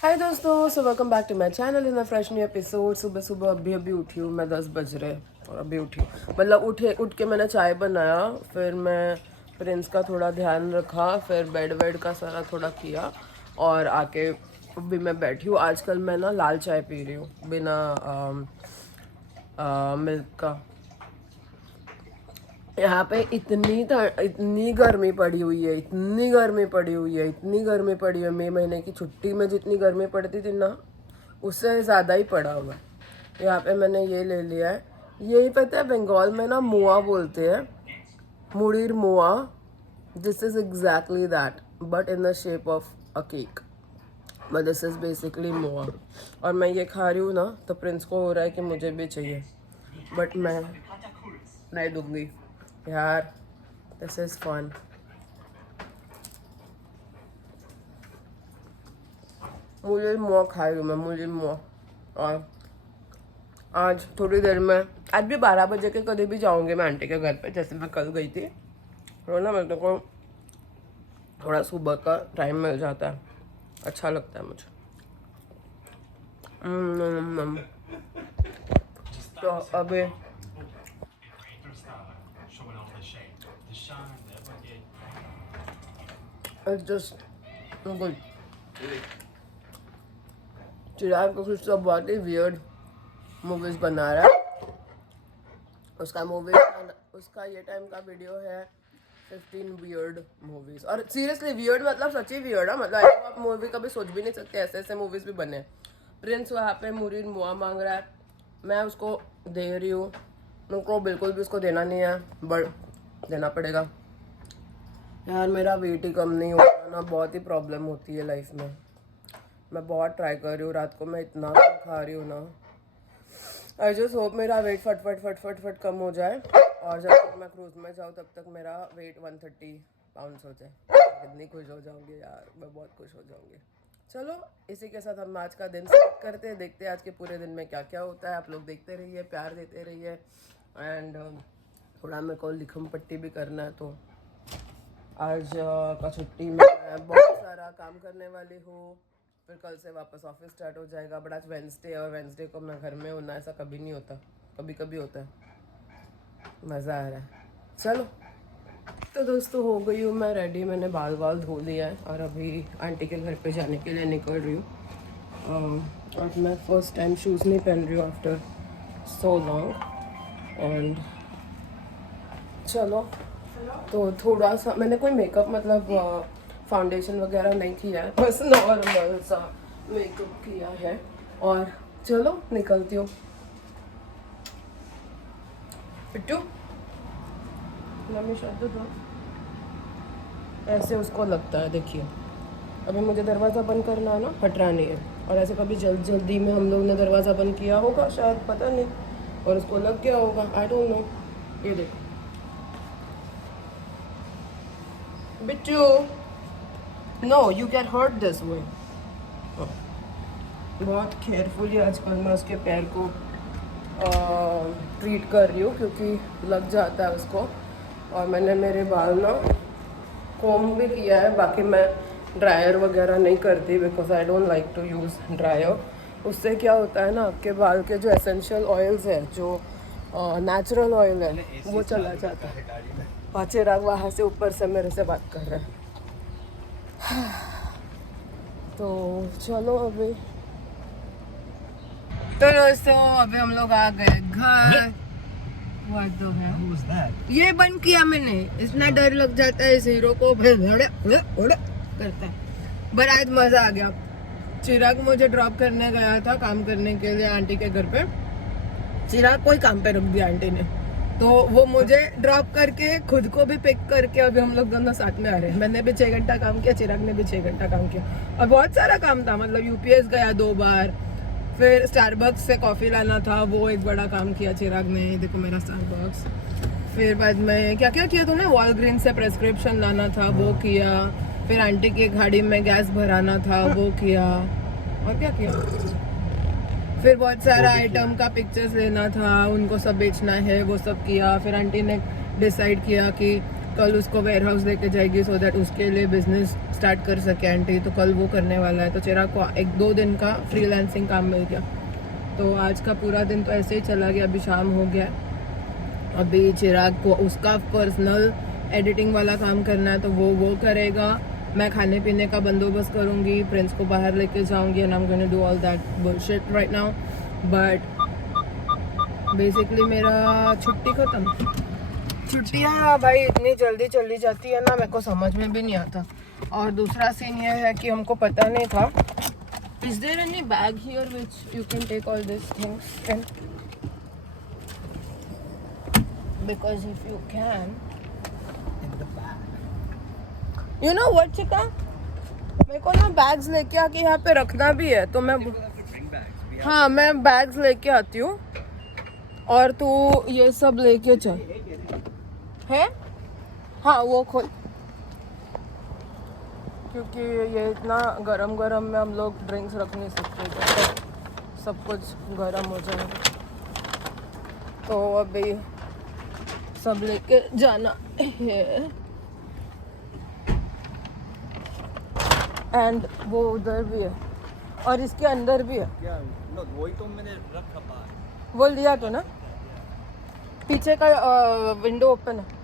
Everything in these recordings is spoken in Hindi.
हाय दोस्तों, so welcome back to my channel in a fresh new episode. सुबह सुबह अभी उठी हूँ मैं, 10 बज रहे और अभी उठी हूँ। मतलब उठ के मैंने चाय बनाया, फिर मैं प्रिंस का थोड़ा ध्यान रखा, फिर बेड का सारा थोड़ा किया और आके अभी मैं बैठी हूँ। आजकल मैं ना लाल चाय पी रही हूँ बिना मिल्क का। यहाँ पे इतनी गर्मी पड़ी हुई है, इतनी गर्मी पड़ी हुई है, इतनी गर्मी पड़ी है। मई महीने की छुट्टी में जितनी गर्मी पड़ती थी ना, उससे ज़्यादा ही पड़ा हुआ है। यहाँ पे मैंने ये ले लिया है। यही पता है, बंगाल में ना मुआ बोलते हैं, मुड़ीर मुआ। This is exactly that but in the shape of a cake, but this is basically मुआ। और मैं ये खा रही हूँ ना, तो प्रिंस को हो रहा है कि मुझे भी चाहिए, बट मैं नहीं दूंगी यार। This is fun. मुझे मुआ खा रही हूँ मैं, मुझे मुआ। और आज थोड़ी देर में, आज भी 12 बजे के करीब भी जाऊँगी मैं आंटी के घर पे, जैसे मैं कल गई थी। तो ना मेरे को थोड़ा सुबह का टाइम मिल जाता है, अच्छा लगता है मुझे। तो अभी जस्ट गुड। चिराग को कुछ तो बहुत ही वियर्ड मूवीज बना रहा है। उसका ये टाइम का वीडियो है 15 वियर्ड मूवीज। और सीरियसली वियर्ड मतलब सच्ची वियर्ड है। मतलब आप मूवी कभी सोच भी नहीं सकते, ऐसे ऐसे मूवीज भी बने। प्रिंस वहाँ पे मुरीन मुआ मांग रहा है, मैं उसको दे रही हूँ। उनको बिल्कुल भी उसको देना नहीं है, बट देना पड़ेगा यार। मेरा वेट ही कम नहीं होता ना, बहुत ही प्रॉब्लम होती है लाइफ में। मैं बहुत ट्राई कर रही हूँ, रात को मैं इतना खा रही हूँ ना। आई जस्ट होप मेरा वेट फट कम हो जाए, और जब तक मैं क्रूज में जाऊँ तब तक मेरा वेट 130 पाउंड्स हो जाए। कितनी खुश हो जाऊँगी यार, मैं बहुत खुश हो जाऊँगी। चलो, इसी के साथ हम आज का दिन स्टार्ट करते हैं। देखते हैं आज के पूरे दिन में क्या क्या होता है। आप लोग देखते रहिए, प्यार देते रहिए। एंड थोड़ा मेरे को लिखम पट्टी भी करना है, तो आज का छुट्टी में मैं बहुत सारा काम करने वाली हूँ। फिर कल से वापस ऑफिस स्टार्ट हो जाएगा। बट आज वेंसडे है और वेंसडे को मैं घर में होना, ऐसा कभी नहीं होता, कभी कभी होता है। मज़ा आ रहा है। चलो, तो दोस्तों हो गई हूँ मैं रेडी। मैंने बाल धो लिया है और अभी आंटी के घर पे जाने के लिए निकल रही हूँ। और मैं फर्स्ट टाइम शूज़ नहीं पहन रही हूँ आफ्टर सो लॉन्ग। एंड चलो, तो थोड़ा सा मैंने कोई मेकअप मतलब फाउंडेशन वगैरह नहीं किया है, बस नॉर्मल सा मेकअप किया है। और चलो निकलती हूँ। पिट्टू दो, ऐसे उसको लगता है। देखिए, अभी मुझे दरवाज़ा बंद करना है ना, हटना नहीं है। और ऐसे कभी जल्दी में हम लोग ने दरवाज़ा बंद किया होगा शायद, पता नहीं, और उसको लग गया होगा, आई डोंट नो। ये देखो Bittu, no you can hurt this way. बहुत केयरफुली आजकल मैं उसके पैर को ट्रीट कर रही हूँ, क्योंकि लग जाता है उसको। और मैंने मेरे बाल ना कोम भी किया है, बाकी मैं ड्रायर वगैरह नहीं करती, because I don't like to use dryer. उससे क्या होता है ना, आपके बाल के जो एसेंशियल ऑयल्स है, जो नेचुरल ऑयल है, वो चला जाता है। और चिराग वहाँ से ऊपर से मेरे से बात कर रहा है। तो चलो अभी, तो दोस्तों अभी हम लोग आ गए घर। तो है ये बंद किया मैंने, इतना डर लग जाता है इस हीरो को, करता है। पर आज मजा आ गया। चिराग मुझे ड्रॉप करने गया था काम करने के लिए आंटी के घर पे। चिराग कोई काम पे रुक दिया आंटी ने, तो वो मुझे ड्रॉप करके खुद को भी पिक करके अभी हम लोग दोनों साथ में आ रहे हैं। मैंने भी 6 घंटा काम किया, चिराग ने भी 6 घंटा काम किया, और बहुत सारा काम था। मतलब यूपीएस गया 2 बार, फिर स्टारबक्स से कॉफ़ी लाना था, वो एक बड़ा काम किया चिराग ने। देखो मेरा स्टारबक्स। फिर बाद में क्या क्या किया तूने, वॉलग्रीन से प्रेस्क्रिप्शन लाना था, वो किया। फिर आंटी की गाड़ी में गैस भराना था, वो किया। और क्या किया, फिर बहुत सारा आइटम का पिक्चर्स लेना था, उनको सब बेचना है, वो सब किया। फिर आंटी ने डिसाइड किया कि कल उसको वेयर हाउस लेके जाएगी सो दैट उसके लिए बिजनेस स्टार्ट कर सके आंटी, तो कल वो करने वाला है। तो चिराग को 1-2 दिन का फ्रीलांसिंग काम मिल गया, तो आज का पूरा दिन तो ऐसे ही चला गया। अभी शाम हो गया, अभी चिराग को उसका पर्सनल एडिटिंग वाला काम करना है तो वो करेगा। मैं खाने पीने का बंदोबस्त करूँगी, प्रिंस को बाहर लेके जाऊँगी and I am going to do all that bullshit right now. But basically मेरा छुट्टी ख़त्म। छुट्टियाँ भाई इतनी जल्दी चली जाती है ना, मेरे को समझ में भी नहीं आता। और दूसरा सीन ये है कि हमको पता नहीं था, is there any bag here which you can take all this things in, because if you can you know what चिका, मेरे को ना बैग्स लेके आके यहाँ पे रखना भी है, तो मैं हाँ मैं बैग्स लेके आती हूँ और तू ये सब लेके चल है। हाँ वो खोल, क्योंकि ये इतना गरम गरम में हम लोग ड्रिंक्स रख नहीं सकते, तो सब कुछ गरम हो जाएगा। तो अभी सब लेके जाना है। एंड वो उधर भी है और इसके अंदर भी है। वही तो मैंने रखा बाहर। वो लिया तो ना, पीछे का विंडो ओपन है।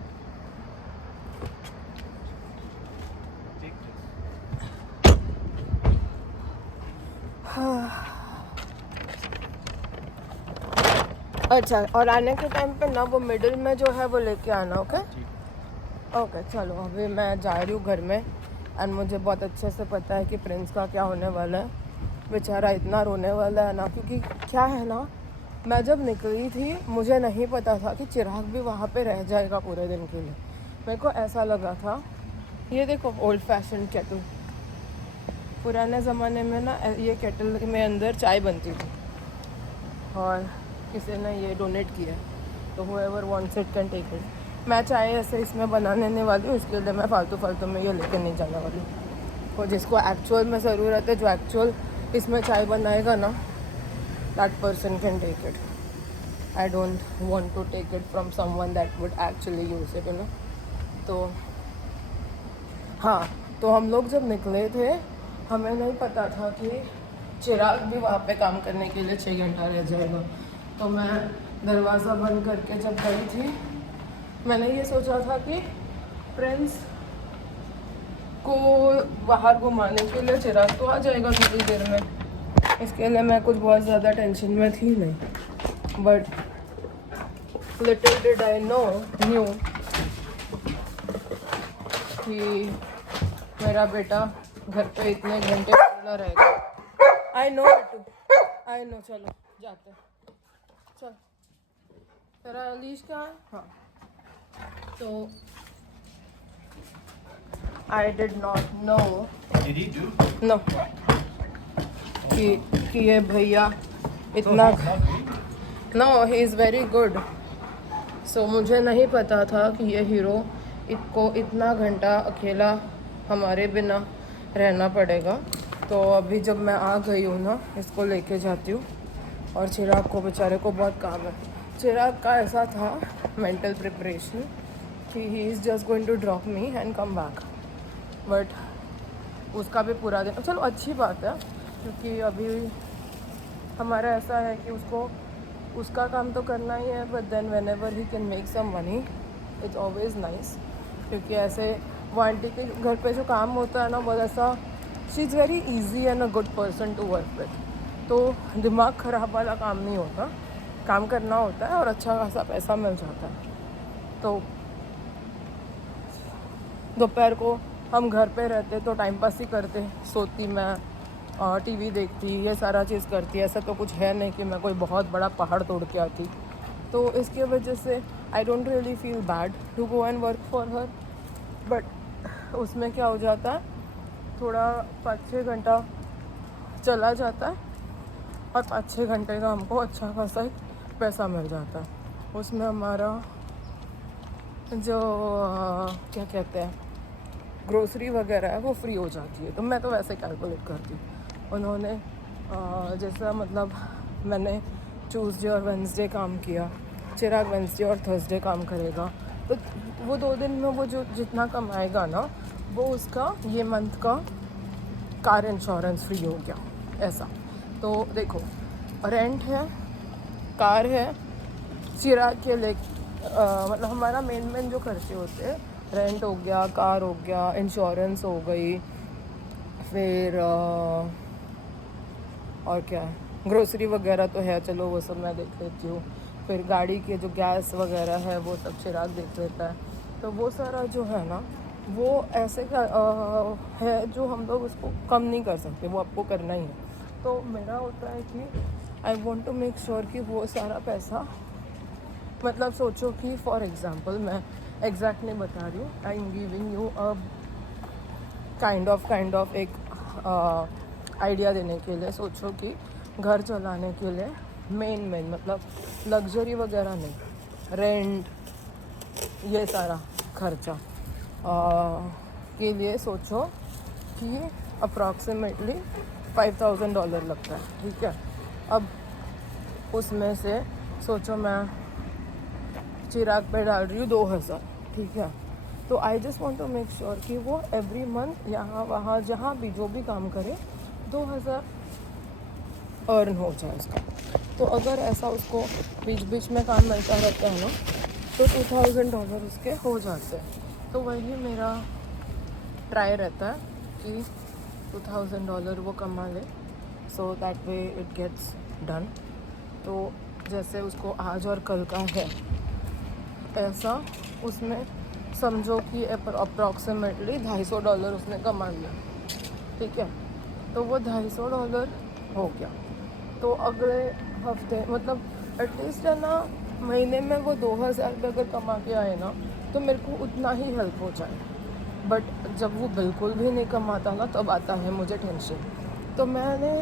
अच्छा, और आने के टाइम पे ना वो मिडिल में जो है वो लेके आना। ओके ओके चलो, अभी मैं जा रही हूँ घर में एंड मुझे बहुत अच्छे से पता है कि प्रिंस का क्या होने वाला है। बेचारा इतना रोने वाला है ना, क्योंकि क्या है ना, मैं जब निकली थी मुझे नहीं पता था कि चिराग भी वहाँ पे रह जाएगा पूरे दिन के लिए। मेरे को ऐसा लगा था, ये देखो ओल्ड फैशन केटल, पुराने ज़माने में ना ये केटल में अंदर चाय बनती थी और किसी ने ये डोनेट किया है, तो whoever wants it can take it। मैं चाय ऐसे इसमें बनाने नहीं वाली हूँ, इसके लिए मैं फालतू में ये लेके नहीं जाने वाली हूँ। और जिसको एक्चुअल में ज़रूरत है, जो एक्चुअल इसमें चाय बनाएगा ना, that person can take it। I don't want to take it from someone that would actually use it, you know। तो हाँ, तो हम लोग जब निकले थे हमें नहीं पता था कि चिराग भी वहाँ पे काम करने के लिए 6 घंटा रह जाएगा। तो मैं दरवाज़ा बंद करके जब गई थी, मैंने ये सोचा था कि प्रिंस को बाहर घुमाने के लिए चिराग तो आ जाएगा थोड़ी देर में, इसके लिए मैं कुछ बहुत ज़्यादा टेंशन में थी नहीं। But little did I knew कि मेरा बेटा घर पे इतने घंटे पड़ा रहेगा। आई नो आई नो, चलो जाते हैं, चल। तेरा अलीश कहाँ है? हाँ, तो I did not know no कि ये भैया इतना, no he is very good. So मुझे नहीं पता था कि ये हीरो इसको इतना घंटा अकेला हमारे बिना रहना पड़ेगा। तो अभी जब मैं आ गई हूँ ना, इसको लेके जाती हूँ। और चिराग को बेचारे को बहुत काम है। चिराग का ऐसा था मेंटल प्रिपरेशन कि he is just going to drop me and come back, but उसका भी पूरा दिन, चलो अच्छी बात है, क्योंकि अभी हमारा ऐसा है कि उसका काम तो करना ही है, but then whenever he can make some money it's always nice. क्योंकि ऐसे वो आंटी के घर पे जो काम होता है ना, बहुत ऐसा, she is very easy and a good person to work with. तो दिमाग ख़राब वाला काम नहीं होता, काम करना होता है और अच्छा खासा पैसा मिल जाता है। तो दोपहर को हम घर पे रहते तो टाइम पास ही करते, सोती मैं, टीवी देखती, ये सारा चीज़ करती। ऐसा तो कुछ है नहीं कि मैं कोई बहुत बड़ा पहाड़ तोड़ के आती। तो इसके वजह से I don't really feel bad to go and work for her. But उसमें क्या हो जाता है, थोड़ा 5-6 घंटा चला जाता है और 5-6 घंटे का हमको अच्छा खासा पैसा मिल जाता है। उसमें हमारा जो क्या कहते हैं, ग्रोसरी वगैरह है वो फ्री हो जाती है। तो मैं तो वैसे कैलकुलेट करती हूँ। उन्होंने जैसा, मतलब मैंने ट्यूसडे और वेंसडे काम किया, चिराग वेंसडे और थर्सडे काम करेगा, तो वो 2 दिन में वो जो जितना कमाएगा ना, वो उसका ये मंथ का कार इंश्योरेंस फ्री हो गया ऐसा। तो देखो, रेंट है, कार है, चिराग के लिए मतलब हमारा मेन जो खर्चे होते हैं, रेंट हो गया, कार हो गया, इंश्योरेंस हो गई, फिर और क्या है, ग्रोसरी वगैरह तो है, चलो वो सब मैं देख लेती हूँ। फिर गाड़ी के जो गैस वगैरह है वो सब चिराग देख लेता है। तो वो सारा जो है ना, वो ऐसे का है जो हम लोग उसको कम नहीं कर सकते, वो आपको करना ही है। तो मेरा होता है कि I want to make sure कि वो सारा पैसा, मतलब सोचो कि फॉर एग्ज़ाम्पल, मैं एग्जैक्ट नहीं बता रही हूँ, I am giving you a kind of एक आइडिया देने के लिए। सोचो कि घर चलाने के लिए मेन मतलब लग्जरी वगैरह नहीं, रेंट, ये सारा खर्चा के लिए सोचो कि अप्रॉक्सीमेटली $5,000 लगता है, ठीक है। अब उसमें से सोचो मैं चिराग पे डाल रही हूँ 2,000, ठीक है। तो I just want to make sure कि वो एवरी मंथ यहाँ वहाँ जहाँ भी जो भी काम करे 2,000 अर्न हो जाए उसका। तो अगर ऐसा उसको बीच बीच में काम मिलता रहता है ना, तो $2,000 उसके हो जाते हैं। तो वही मेरा ट्राई रहता है कि $2,000 वो कमा ले, so that way it gets done. तो जैसे उसको आज और कल का है ऐसा, उसमें समझो कि अप्रॉक्सीमेटली $250 उसने कमा लिया, ठीक है। तो वो $250 हो गया। तो अगले हफ्ते मतलब एटलीस्ट है ना, महीने में वो 2,000 रुपये अगर कमा के आए ना, तो मेरे को उतना ही हेल्प हो जाए। बट जब वो बिल्कुल भी नहीं कमाता ना, तब आता है मुझे टेंशन। तो मैंने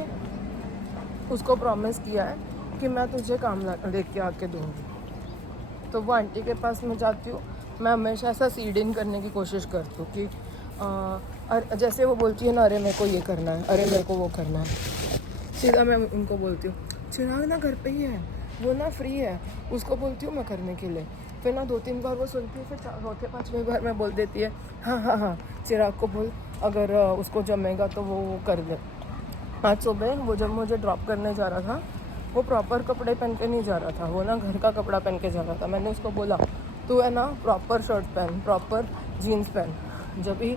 उसको प्रॉमिस किया है कि मैं तुझे काम लेके आके दूँगी। तो वो आंटी के पास मैं जाती हूँ, मैं हमेशा ऐसा सीड इन करने की कोशिश करती हूँ कि जैसे वो बोलती है ना, अरे मेरे को ये करना है, अरे मेरे को वो करना है, सीधा मैं उनको बोलती हूँ चिराग ना घर पे ही है, वो ना फ्री है, उसको बोलती हूँ मैं करने के लिए। फिर ना 2-3 बार वो सुनती है, फिर 4-5वें बार मैं बोल देती है हाँ चिराग को बोल, अगर उसको जमेगा तो वो कर दे। आज सुबह वो जब मुझे ड्रॉप करने जा रहा था, वो प्रॉपर कपड़े पहन के नहीं जा रहा था, वो ना घर का कपड़ा पहन के जा रहा था। मैंने उसको बोला तू है ना प्रॉपर शर्ट पहन, प्रॉपर जीन्स पहन। जब भी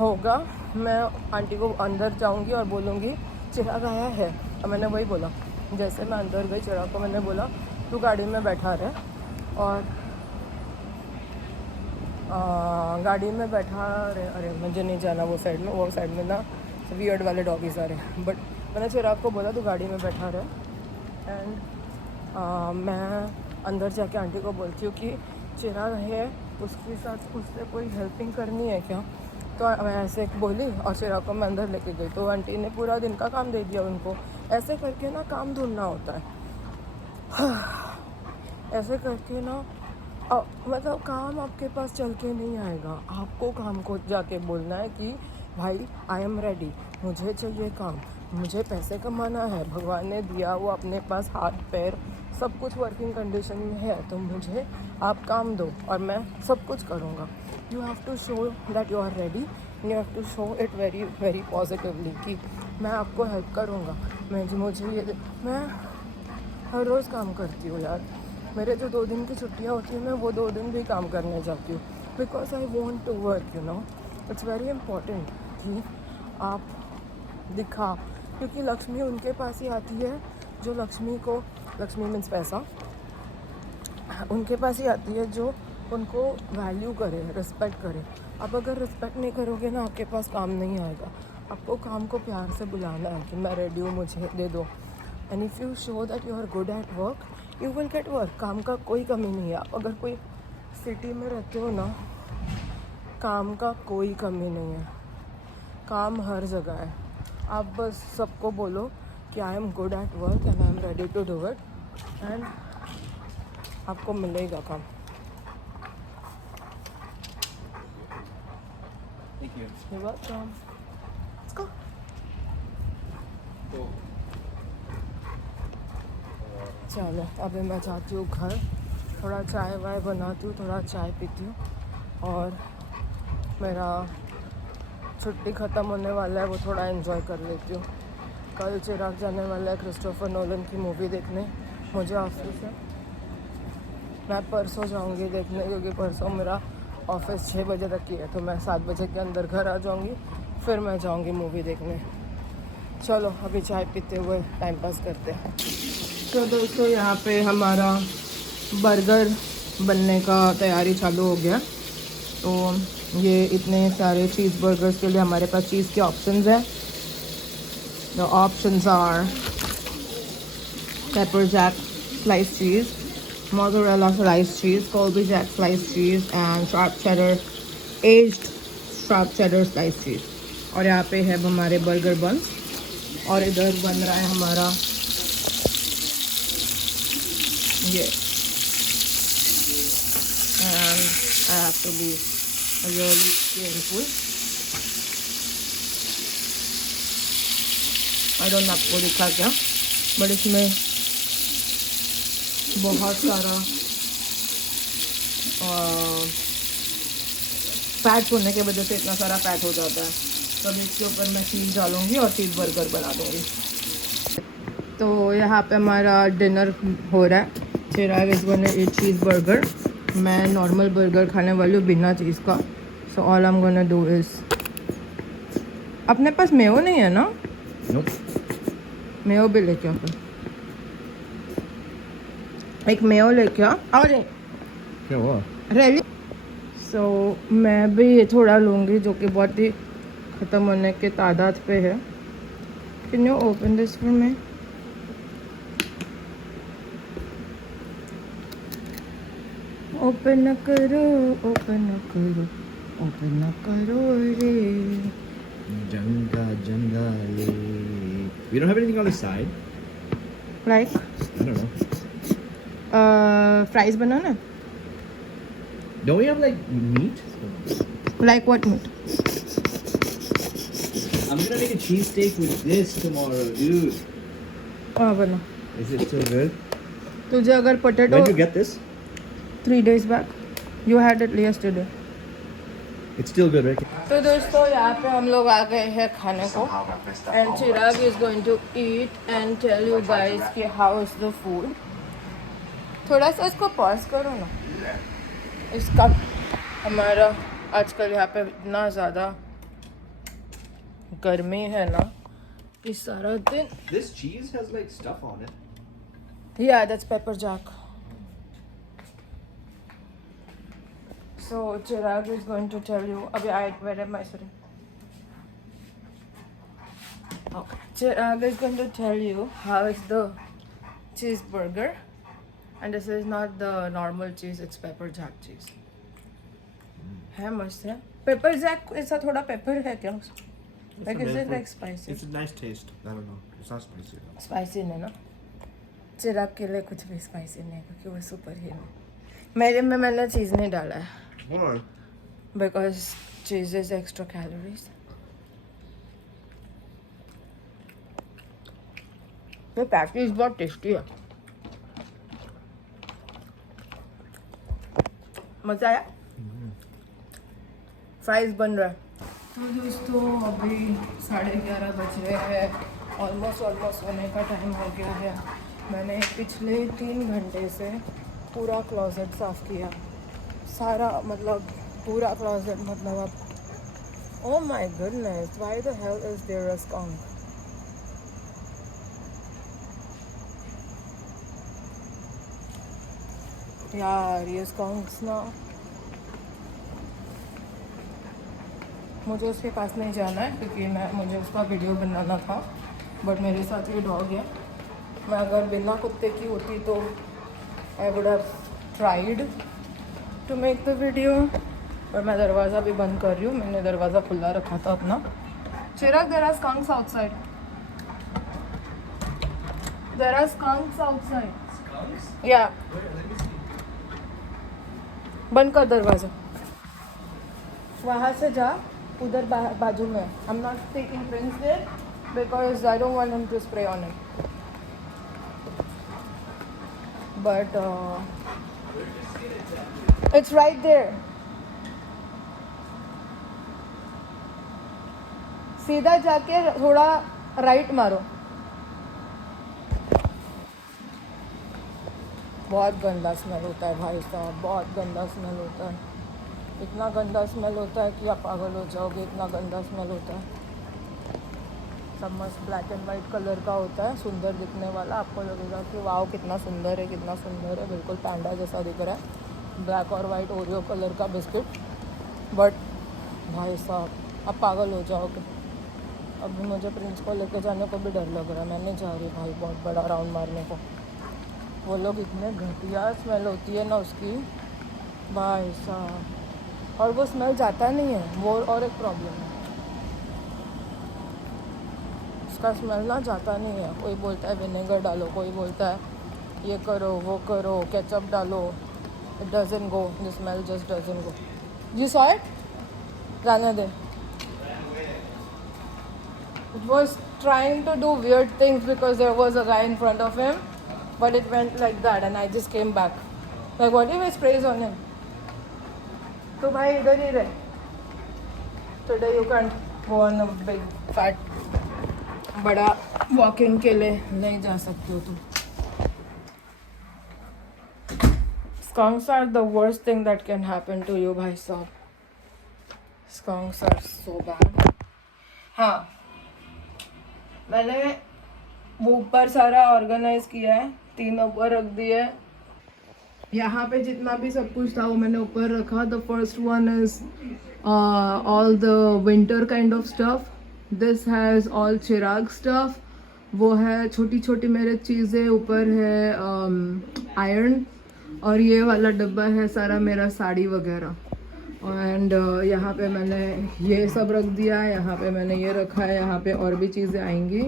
होगा मैं आंटी को अंदर जाऊंगी और बोलूँगी चिराग आया है। और मैंने वही बोला, जैसे मैं अंदर गई चिराग को मैंने बोला तू गाड़ी में बैठा रहे, और गाड़ी में बैठा रहे। अरे मुझे नहीं जाना वो साइड में ना वियर्ड वाले डॉगीज आ रहे हैं। बट मैंने चिराग को बोला तू गाड़ी में बैठा रहे, एंड मैं अंदर जाके आंटी को बोलती हूँ कि चिराग है, उसके साथ उससे कोई हेल्पिंग करनी है क्या। तो मैं ऐसे बोली और चिराग को मैं अंदर लेके गई। तो आंटी ने पूरा दिन का काम दे दिया उनको। ऐसे करके ना काम ढूंढना होता है, ऐसे करके ना मतलब काम आपके पास चल के नहीं आएगा। आपको काम को जाके बोलना है कि भाई आई एम रेडी, मुझे चाहिए काम, मुझे पैसे कमाना है, भगवान ने दिया वो अपने पास हाथ पैर सब कुछ वर्किंग कंडीशन में है, तो मुझे आप काम दो और मैं सब कुछ करूँगा। You have to show that you are ready, you have to show it very very positively कि मैं आपको हेल्प करूँगा। मैं हर रोज़ काम करती हूँ यार। मेरे जो 2 दिन की छुट्टियाँ होती हैं, मैं वो 2 दिन भी काम करने जाती हूँ, because I want to work, you know. It's very important कि आप दिखा, क्योंकि लक्ष्मी उनके पास ही आती है जो लक्ष्मी मीन्स पैसा, उनके पास ही आती है जो उनको वैल्यू करे, रिस्पेक्ट करे। आप अगर रिस्पेक्ट नहीं करोगे ना, आपके पास काम नहीं आएगा। आपको काम को प्यार से बुलाना है कि मैं रेडी हूँ, मुझे दे दो। And if you show that you are good at work, you will get work. काम का कोई कमी नहीं है। आप अगर कोई सिटी में रहते हो ना, काम का कोई कमी नहीं है, काम हर जगह है। आप बस सबको बोलो कि I am good at work and I am ready to do it, and आपको मिलेगा काम। Thank you. You're welcome. Let's go. तो चलो अभी मैं जाती हूँ घर, थोड़ा चाय वाय बनाती हूँ, थोड़ा चाय पीती हूँ और मेरा छुट्टी ख़त्म होने वाला है, वो थोड़ा एंजॉय कर लेती हूँ। कल चिराग जाने वाला है क्रिस्टोफर नोलन की मूवी देखने मुझे ऑफिस से। मैं परसों जाऊँगी देखने क्योंकि परसों मेरा ऑफिस 6 बजे तक की है, तो मैं 7 बजे के अंदर घर आ जाऊँगी, फिर मैं जाऊँगी मूवी देखने। चलो अभी चाय पीते हुए टाइम पास करते हैं। तो दोस्तों यहाँ पे हमारा बर्गर बनने का तैयारी चालू हो गया। तो ये इतने सारे चीज़ बर्गर्स के लिए हमारे पास चीज़ के ऑप्शंस हैं। The options are pepper jack slice cheese, mozzarella sliced cheese, Colby Jack sliced cheese and sharp cheddar aged sharp cheddar sliced cheese। और यहाँ पे है हमारे बर्गर बन्स और इधर बन रहा है हमारा ये। And I have to be really careful। I don't know आपको दिखा क्या, बट इसमें बहुत सारा फैट होने की वजह से इतना सारा फैट हो जाता है। तो अब इसके ऊपर मैं चीज़ डालूँगी और चीज़ बर्गर बना दूँगी। तो यहाँ पे हमारा डिनर हो रहा है। चिराग इस गोना ईट चीज़ बर्गर, मैं नॉर्मल बर्गर खाने वाली हूँ बिना चीज़ का। So all I am gonna do is, अपने पास मेयो नहीं है ना? Nope। मेयो भी लेके आओ, एक मेयो लेके आ। और क्या हुआ? रैली सो मैं भी ये थोड़ा लूँगी जो कि बहुत ही ख़त्म होने के तादाद पे है। Can you open this for me? Open करो, ओपन करो, ओपन करो रे। Janga, janga, yeah. We don't have anything on the side. Like I don't know. Fries बनाना? Don't we have like meat? Like what meat? I'm gonna make a cheesesteak with this tomorrow, dude. हाँ बना। Is it so good? तुझे अगर potato When did you get this? 3 days back, you had it yesterday। It's still good, right? तो दोस्तों यहाँ पे हम लोग आ गए हैं खाने को and Chirag is going to eat and tell you guys कि हाउ इज द फूड। थोड़ा सा इसको पॉज करो ना। इसका हमारा आजकल यहाँ पे इतना ज़्यादा गर्मी है ना कि सारा दिन। This cheese has like stuff on it. Yeah, that's pepper jack. So Chirag is going to tell you. Abhi where am I sitting? Okay. Chirag is going to tell you how is the cheeseburger, and this is not the normal cheese. It's pepper jack cheese. है मस्त है। Pepper jack ऐसा थोड़ा pepper है क्या? Like is it like spicy? It's a nice taste. I don't know. It's not spicy enough. Spicy नहीं ना? चिराग के लिए कुछ भी spicy नहीं है क्योंकि वो सुपर हीरो है। मेरे में मैंने चीज़ नहीं डाला है। Why? Because cheese is extra calories. ये पैटीज बहुत टेस्टी है। मजा आया? फ्राइज बन रहा है। तो दोस्तों अभी 11:30 बज रहे हैं। ऑलमोस्ट सोने का टाइम हो गया है। मैंने पिछले 3 घंटे से पूरा क्लोजेट साफ़ किया, सारा मतलब पूरा क्लोजेट। मतलब अब oh my goodness, why the hell is there a skunk? यार ये skunks ना, मुझे उसके पास नहीं जाना है क्योंकि मुझे उसका वीडियो बनाना था, बट मेरे साथ ये डॉग है। मैं अगर बिना कुत्ते की होती तो I would have tried to make the video, पर मैं दरवाज़ा भी बंद कर रही हूँ। मैंने दरवाज़ा खुला रखा था अपना। Chirag, there are skunks outside, there are skunks outside. या बंद कर दरवाज़ा, वहाँ से जा, उधर बाजू में। I am not taking Prince there because I don't want him to spray on it, but It's right there. सीधा जाके थोड़ा राइट मारो. बहुत गंदा स्मेल होता है भाई साहब, बहुत गंदा स्मेल होता है. इतना गंदा स्मेल होता है कि आप पागल हो जाओगे. इतना गंदा स्मेल होता है. सब मस्त ब्लैक एंड वाइट कलर का होता है, सुंदर दिखने वाला. आपको लगेगा कि वाओ कितना सुंदर है, कितना सुंदर है. बिल्कुल पैंडा जैसा दिख रहा है, ब्लैक और वाइट ओरियो कलर का बिस्किट. बट भाई साहब आप पागल हो जाओगे. अभी मुझे प्रिंस को लेके जाने को भी डर लग रहा है. मैं नहीं जा रही भाई बहुत बड़ा राउंड मारने को. वो लोग इतने घटिया स्मेल होती है ना उसकी भाई साहब. और वो स्मेल जाता नहीं है, वो और एक प्रॉब्लम है. उसका स्मेल ना जाता नहीं है. कोई बोलता है विनेगर डालो, कोई बोलता है ये करो वो करो, केचप डालो. It doesn't go. The smell just doesn't go. You saw it? जाने दे. It was trying to do weird things because there was a guy in front of him, but it went like that and I just came back. Like what if I sprays on him? तो भाई इधर ही रहे. Today you can't go on a big fat बड़ा वॉकिंग के लिए नहीं जा सकते हो तुम. Skunks are the worst thing that can happen to you भाई साहब. Skunks are so bad. हाँ, मैंने वो ऊपर सारा ऑर्गेनाइज किया है. 3 ऊपर रख दिए. यहाँ पे जितना भी सब कुछ था वो मैंने ऊपर रखा. The first one is all the winter kind of stuff. This has all Chirag stuff. वो है छोटी छोटी मेरे चीज़ें. ऊपर है आयरन. और ये वाला डब्बा है सारा मेरा साड़ी वगैरह. एंड यहाँ पे मैंने ये सब रख दिया है. यहाँ पे मैंने ये रखा है. यहाँ पे और भी चीज़ें आएंगी.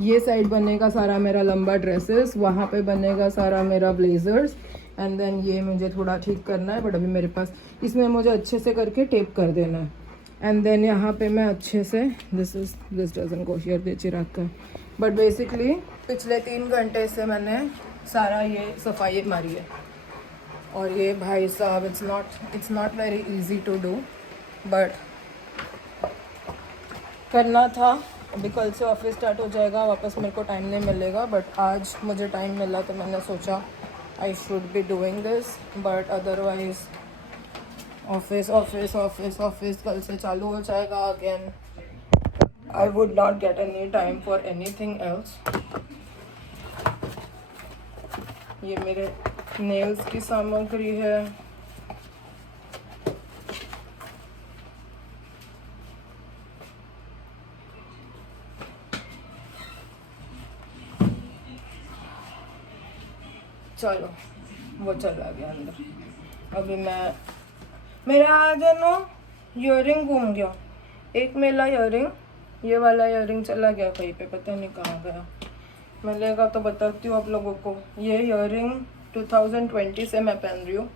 ये साइड बनेगा सारा मेरा लंबा ड्रेसेस. वहाँ पे बनेगा सारा मेरा ब्लेजर्स. एंड देन ये मुझे थोड़ा ठीक करना है, बट अभी मेरे पास इसमें मुझे अच्छे से करके टेप कर देना है. एंड देन यहाँ पे मैं अच्छे से दिस डजंट गो हियर. दे चिराग का. बट बेसिकली पिछले 3 घंटे से मैंने सारा ये सफाई मारी है. और ये भाई साहब it's not very easy to do, but करना था. अभी कल से ऑफिस स्टार्ट हो जाएगा, वापस मेरे को टाइम नहीं मिलेगा. बट आज मुझे टाइम मिला तो मैंने सोचा I should be doing this. But otherwise office कल से चालू हो जाएगा again. I would not get any time for anything else. ये मेरे नेल्स की सामग्री है. चलो वो चला गया अंदर. अभी मेरा आज है ना ईयरिंग घूम गया. एक मेरा ईयरिंग, ये वाला ईयरिंग चला गया कहीं पे, पता नहीं कहाँ गया. मिलेगा तो बताती हूँ आप लोगों को. ये ईयरिंग 2020 से मैं पहन रही हूँ.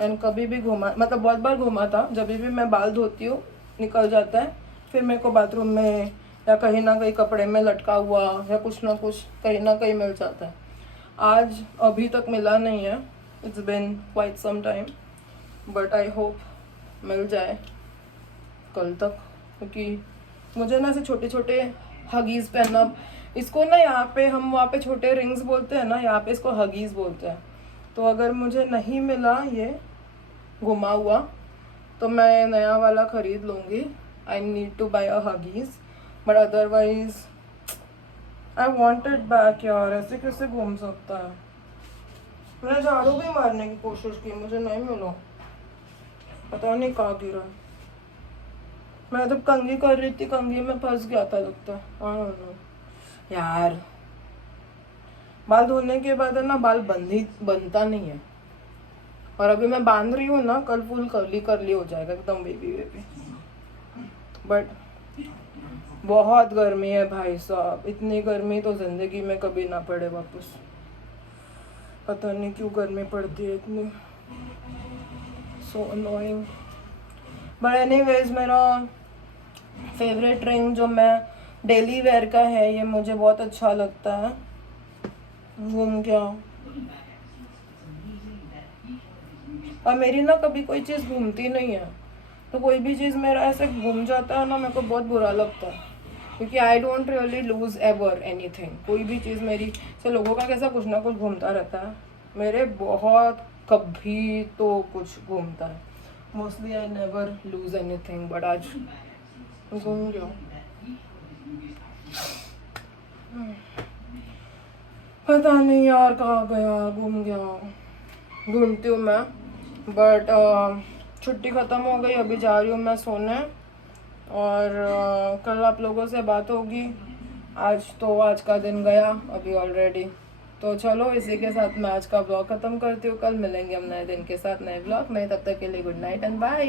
एंड कभी भी घूमा, मतलब बहुत बार घूमा था. जब भी मैं बाल धोती हूँ निकल जाता है. फिर मेरे को बाथरूम में या कहीं ना कहीं कपड़े में लटका हुआ या कुछ ना कुछ कहीं ना कहीं मिल जाता है. आज अभी तक मिला नहीं है. It's been quite some time, but I hope मिल जाए कल तक. क्योंकि मुझे ना ऐसे छोटे छोटे हगीज़ पहनना, इसको ना यहाँ पे हम वहाँ पे छोटे रिंग्स बोलते हैं ना, यहाँ पे इसको हगीज़ बोलते हैं. तो अगर मुझे नहीं मिला ये घुमा हुआ तो मैं नया वाला ख़रीद लूँगी. I need to buy a Huggies, but otherwise I want it back. यार ऐसे कैसे घूम सकता है. मैंने झाड़ू भी मारने की कोशिश की, मुझे नहीं मिला. पता नहीं कहाँ गिरा. मैं जब कंघी कर रही थी कंघी में फंस गया था लगता है. यार बाल धोने के बाद है ना बाल बनता नहीं है. और अभी मैं बांध रही हूँ ना, कल फुल करली हो जाएगा एकदम बेबी. बट बहुत गर्मी है भाई साहब. इतनी गर्मी तो जिंदगी में कभी ना पड़े वापस. पता नहीं क्यों गर्मी पड़ती है इतनी. So annoying. बट एनीवेज मेरा फेवरेट रिंग जो मैं डेली वेयर का है, ये मुझे बहुत अच्छा लगता है. घूम क्या और मेरी ना कभी कोई चीज़ घूमती नहीं है, तो कोई भी चीज़ मेरा ऐसे घूम जाता है ना, मेरे को बहुत बुरा लगता है, क्योंकि I don't really lose ever anything. कोई भी चीज़ मेरी से लोगों का कैसा कुछ ना कुछ घूमता रहता है, मेरे बहुत कभी तो कुछ घूमता है। Mostly I never lose anything, but आज घूम गया। पता नहीं यार कहाँ गया, घूम गया। घूमती हूँ मैं, बट छुट्टी ख़त्म हो गई, अभी जा रही हूँ मैं सोने, और कल आप लोगों से बात होगी। आज का दिन गया अभी ऑलरेडी। तो चलो इसी के साथ मैं आज का ब्लॉग ख़त्म करती हूँ। कल मिलेंगे हम नए दिन के साथ, नए ब्लॉग में। तब तक के लिए गुड नाइट एंड बाय।